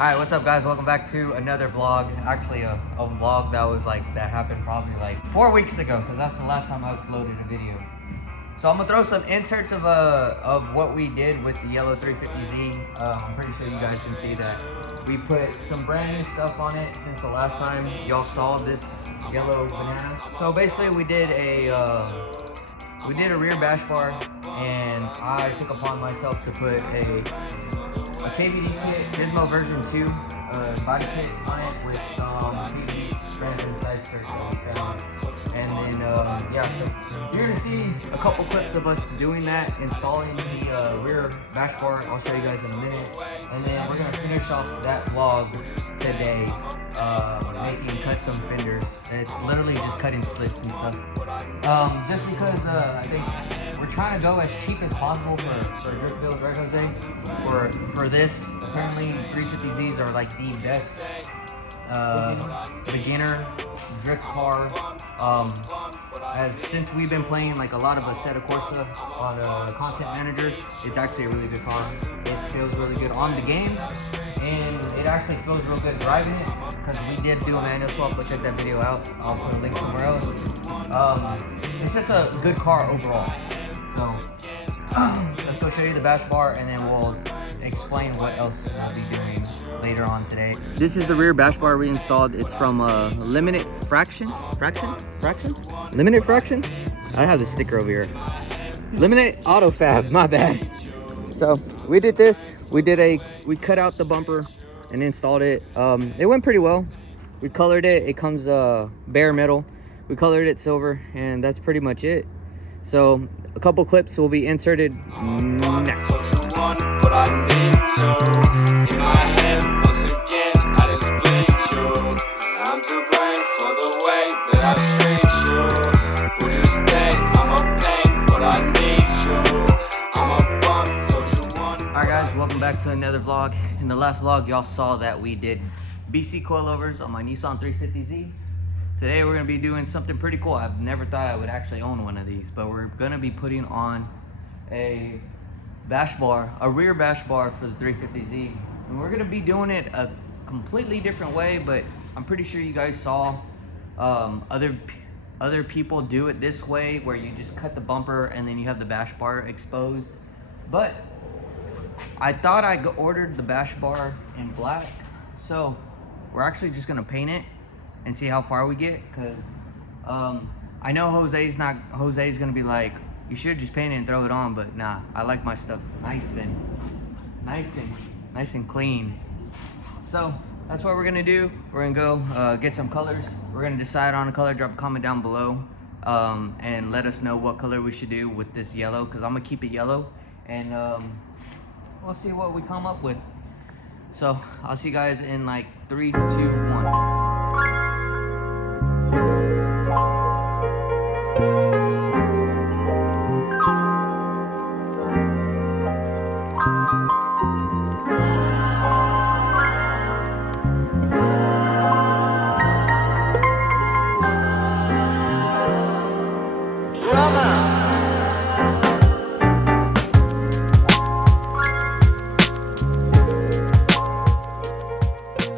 Alright, what's up guys? Welcome back to another vlog. Actually a vlog that happened probably like 4 weeks ago, because that's the last time I uploaded a video. So I'm gonna throw some inserts of what we did with the yellow 350Z. I'm pretty sure you guys can see that we put some brand new stuff on it since the last time y'all saw this yellow banana. So basically we did a rear bash bar, and I took upon myself to put a KBD kit, Gizmo version 2 body kit on it with some PVs, random side skirts that we found. And then, yeah, so you're going to see a couple clips of us doing that, installing the rear bash bar. I'll show you guys in a minute. And then we're going to finish off that vlog today, making custom fenders. It's literally just cutting slits and stuff. Just because I think we're trying to go as cheap as possible for drift build, right Jose? For this, apparently 350Zs are like the best beginner drift car. Since we've been playing like a lot of Assetto Corsa on Content Manager, it's actually a really good car. It feels really good on the game, and it actually feels real good driving it, because we did do a manual swap. Go check that video out. I'll put a link somewhere else. It's just a good car overall. So let's go show you the bash bar, and then we'll explain what else we'll be doing later on today. This is the rear bash bar we installed. It's from Limited Fraction? Limited Fraction? I have the sticker over here. Limited Auto Fab, my bad. So we did this. We cut out the bumper and installed it. It went pretty well. We colored it. It comes bare metal. We colored it silver, and that's pretty much it. So a couple clips will be inserted next. But I need to. In my head, once again, I displayed you. I'm to blame for the way that I treat you. Would you stay? I'm a pain, but I need you. I'm a bum, so you want. Alright guys, welcome back to another vlog. In the last vlog, y'all saw that we did BC coilovers on my Nissan 350Z. Today we're going to be doing something pretty cool. I've never thought I would actually own one of these, but we're going to be putting on a bash bar, a rear bash bar for the 350Z. And we're going to be doing it a completely different way, but I'm pretty sure you guys saw other people do it this way, where you just cut the bumper and then you have the bash bar exposed. But I thought I ordered the bash bar in black, so we're actually just going to paint it and see how far we get, because I know Jose's gonna be like, you should just paint it and throw it on, but nah, I like my stuff nice and clean. So that's what we're gonna do. We're gonna go get some colors. We're gonna decide on a color. Drop a comment down below and let us know what color we should do with this yellow, because I'm gonna keep it yellow, and we'll see what we come up with. So I'll see you guys in like 3, 2, 1.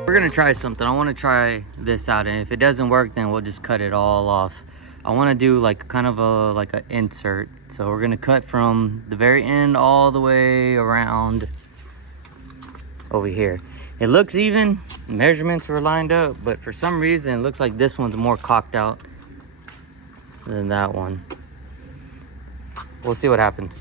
We're gonna try something. I want to try this out, and if it doesn't work, then we'll just cut it all off. I want to do like kind of an insert. So we're gonna cut from the very end all the way around over here. It looks even, measurements were lined up, but for some reason it looks like this one's more cocked out than that one. We'll see what happens.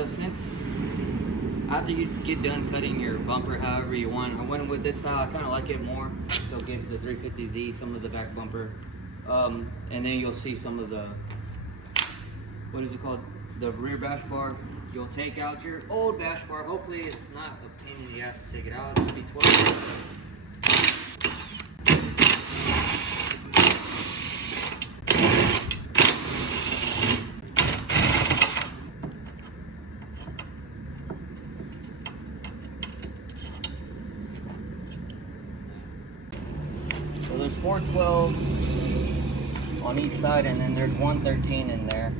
so since after you get done cutting your bumper however you want, I went with this style. I kind of like it more. Still gives the 350Z some of the back bumper. And then you'll see some of the, what is it called? The rear bash bar. You'll take out your old bash bar. Hopefully it's not a pain in the ass to take it out. It should be 12. So there's 412 on each side, and then there's 113 in there.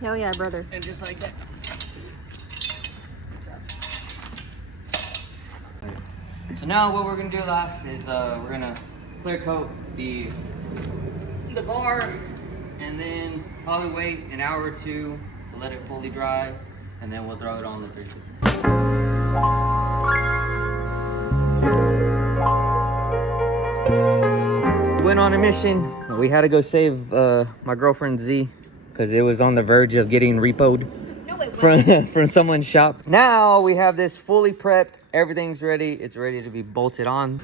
Hell yeah, brother. And just like that. So now what we're gonna do last is we're gonna clear coat the bar, and then probably wait an hour or two to let it fully dry, and then we'll throw it on the 350. We went on a mission. We had to go save my girlfriend Z, because it was on the verge of getting repoed from someone's shop. Now we have this fully prepped. Everything's ready. It's ready to be bolted on.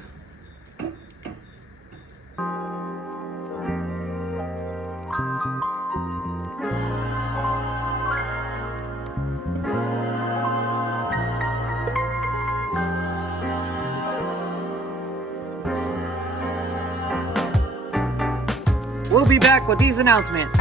We'll be back with these announcements.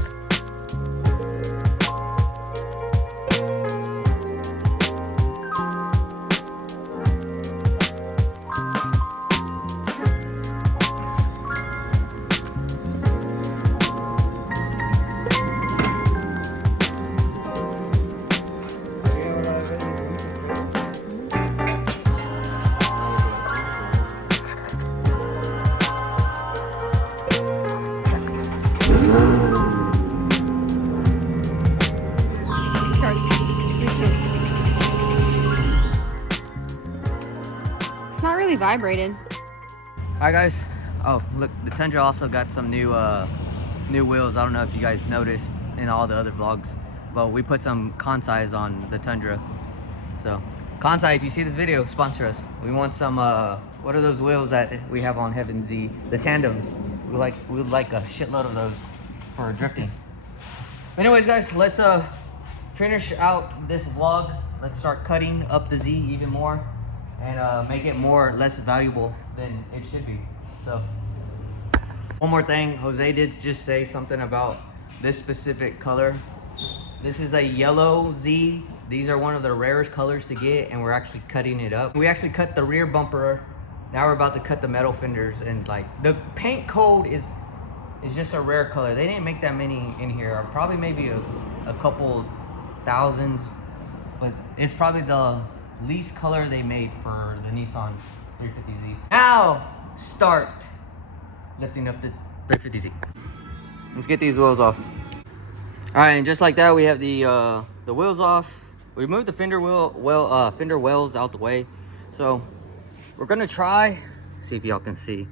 Vibrated. All right, guys. Oh, look, the Tundra also got some new wheels. I don't know if you guys noticed in all the other vlogs, but we put some Kansai's on the Tundra. So Kansai, if you see this video, sponsor us. We want some what are those wheels that we have on Heaven Z, the tandems. We would like a shitload of those for drifting. Anyways, guys, let's finish out this vlog. Let's start cutting up the Z even more, and make it less valuable than it should be. So one more thing, Jose did just say something about this specific color. This is a yellow Z. These are one of the rarest colors to get, and we're actually cutting it up. We actually cut the rear bumper. Now we're about to cut the metal fenders, and like the paint code is just a rare color. They didn't make that many in here, or probably maybe a couple thousands, but it's probably the least color they made for the Nissan 350Z. Now start lifting up the 350Z. Let's get these wheels off. All right, and just like that, we have the wheels off. We moved the fender wells out the way. So we're gonna try, see if y'all can see.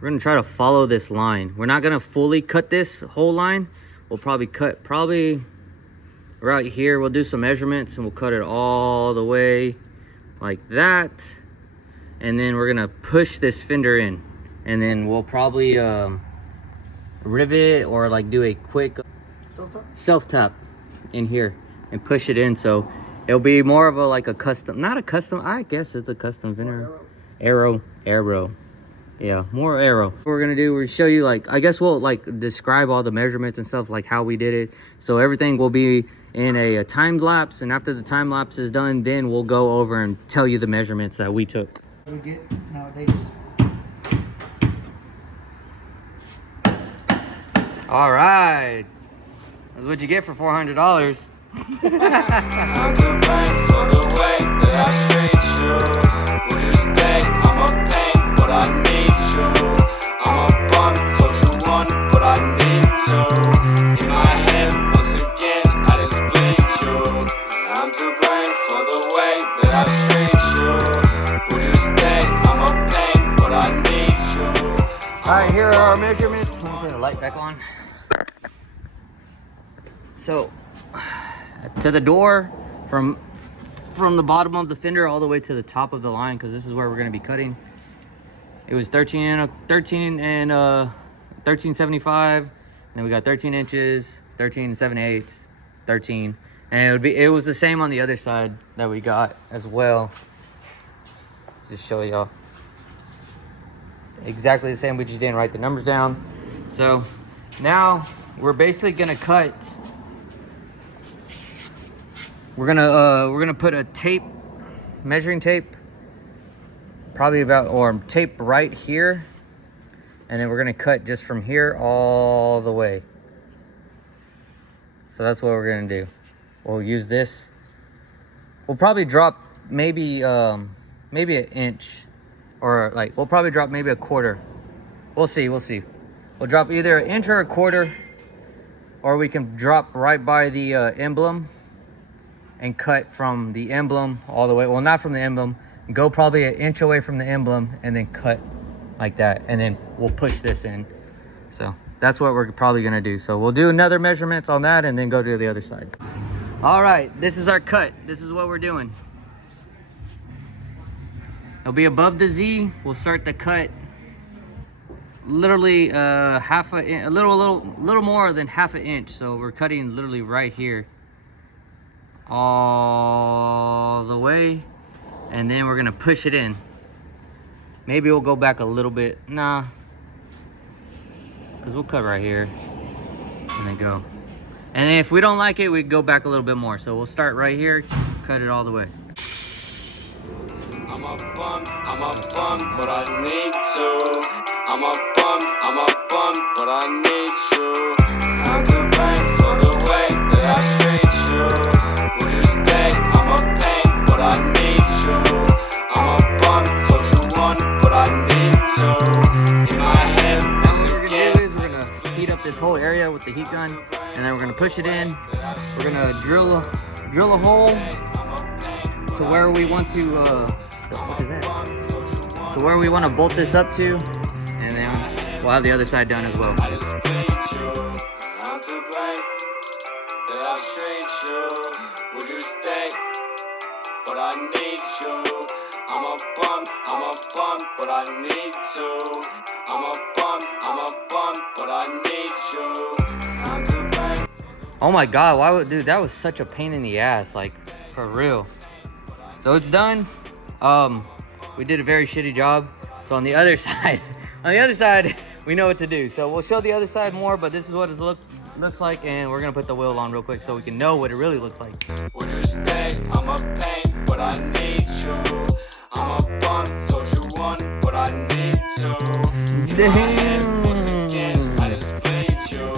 We're gonna try to follow this line. We're not gonna fully cut this whole line. We'll probably cut right here. We'll do some measurements and we'll cut it all the way like that. And then we're gonna push this fender in. And then we'll probably rivet or like do a quick self-tap in here and push it in. So it'll be more of a custom, not a custom, I guess it's a custom fender. Arrow. Yeah, more arrow. What we're gonna do, we're show you I guess we'll describe all the measurements and stuff, like how we did it. So everything will be in a time lapse, and after the time lapse is done, then we'll go over and tell you the measurements that we took. We get nowadays. All right, that's what you get for $400. I'm to blame for the way that I treat you. Would you stay? I'm a pain, but I need you. I'm a bum, told you one, but I need to. In my head, once again, I just bleed you. I'm to blame for the way that I treat you. Would you stay? I'm a pain, but I need you. Alright, here are our measurements. Let me turn the light back on. So, to the door, from the bottom of the fender all the way to the top of the line, because this is where we're going to be cutting, it was 13.75. Then we got 13 inches, 13 7/8, 13, and it was the same on the other side that we got as well. Just show y'all exactly the same. We just didn't write the numbers down. So now we're basically gonna cut. We're gonna put a measuring tape, probably about, or tape right here, and then we're gonna cut just from here all the way. So that's what we're gonna do. We'll use this. We'll probably drop maybe an inch, or like we'll probably drop maybe a quarter. We'll see. We'll drop either an inch or a quarter, or we can drop right by the emblem and cut from the emblem all the way. Well, not from the emblem. Go probably an inch away from the emblem and then cut like that, and then we'll push this in. So that's what we're probably gonna do. So we'll do another measurements on that and then go to the other side. All right, this is our cut. This is what we're doing. It'll be above the Z. We'll start the cut literally a little more than half an inch. So we're cutting literally right here all the way, and then we're gonna push it in. Maybe we'll go back a little bit. Nah, because we'll cut right here and then go. And then if we don't like it, we go back a little bit more. So we'll start right here, cut it all the way. I'm a bum, but I need to. I'm a bum, but I need you. I'm to blame for the way that I treat you. Would you stay? I'm a pain, but I need you. I'm a bum, told you one, but I need to. In my head, once again, we're gonna heat up this whole area with the heat gun, and then we're gonna push it in. We're gonna drill a hole to where we want to. The fuck is that? To where we want to bolt this up to, and then we'll have the other side done as well. I just bleed you. I'm to blame that I treat you. Would you stay? But I need you. I'm a bum, but I need to. I'm a bum, but I need you. I'm to blame. Oh my god, why would, dude, that was such a pain in the ass, like, for real. So it's done. We did a very shitty job. So on the other side, we know what to do. So we'll show the other side more, but this is what it looks like, and we're gonna put the wheel on real quick so we can know what it really looks like. Would you stay? I'm a pain, but I need you. I'm a bum, told you one, but I need to. Damn. Once again, I just bleed you.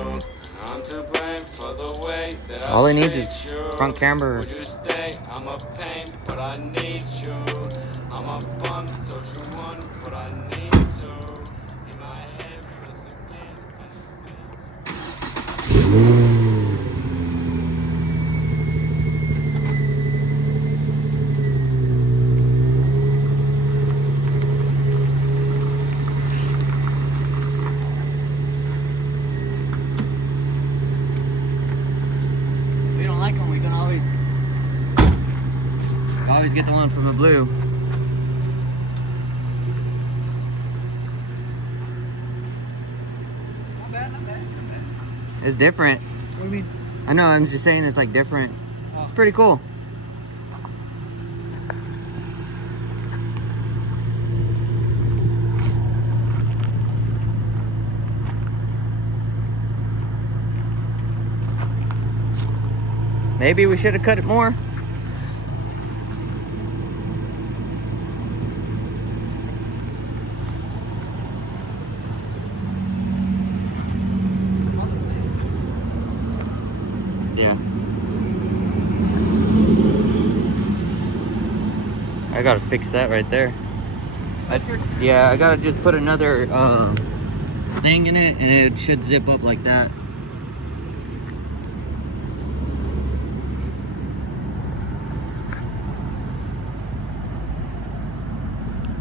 I'm to blame for the way that All it needs treat is you. front camber. Would you stay? I'm a pain, but I need you. I'm a bum, told you one, but I need to. In my head, once again, I just bleed you. We don't like them, we can always get the one from the blue. Not bad. It's different. What do you mean? I know, I'm just saying it's like different. Oh. It's pretty cool. Maybe we should have cut it more. Yeah. I gotta fix that right there. Sounds good. Yeah, I gotta just put another thing in it, and it should zip up like that.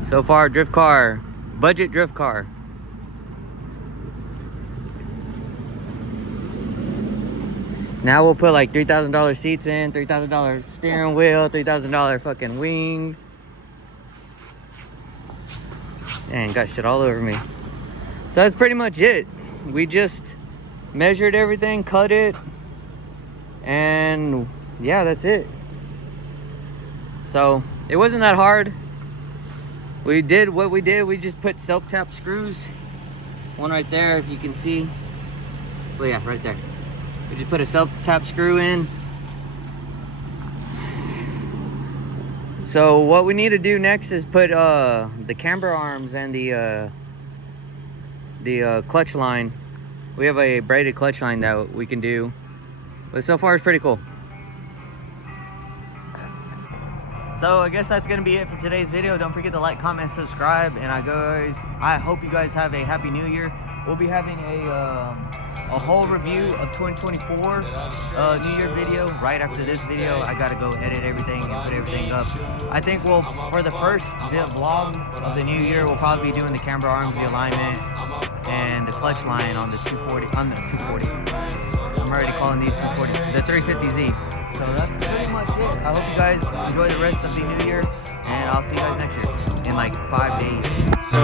So far, drift car, budget drift car. Now we'll put like $3,000 seats in, $3,000 steering wheel, $3,000 fucking wing. And got shit all over me. So that's pretty much it. We just measured everything, cut it, and yeah, that's it. So it wasn't that hard. We did what we did. We just put self-tap screws. One right there, if you can see. Oh yeah, right there. We just put a self-tap screw in. So what we need to do next is put the camber arms and the clutch line. We have a braided clutch line that we can do, but so far it's pretty cool. So I guess that's gonna be it for today's video. Don't forget to like, comment, subscribe, and I hope you guys have a happy new year. We'll be having a whole review of 2024 New Year video right after this video. I gotta go edit everything and put everything up. I think for the first vlog of the new year, we'll probably be doing the camber arms, the alignment, and the clutch line on the 240. I'm already calling these 240, the 350Z. So that's pretty much it. I hope you guys enjoy the rest of the new year, and I'll see you guys next year in like 5 days. So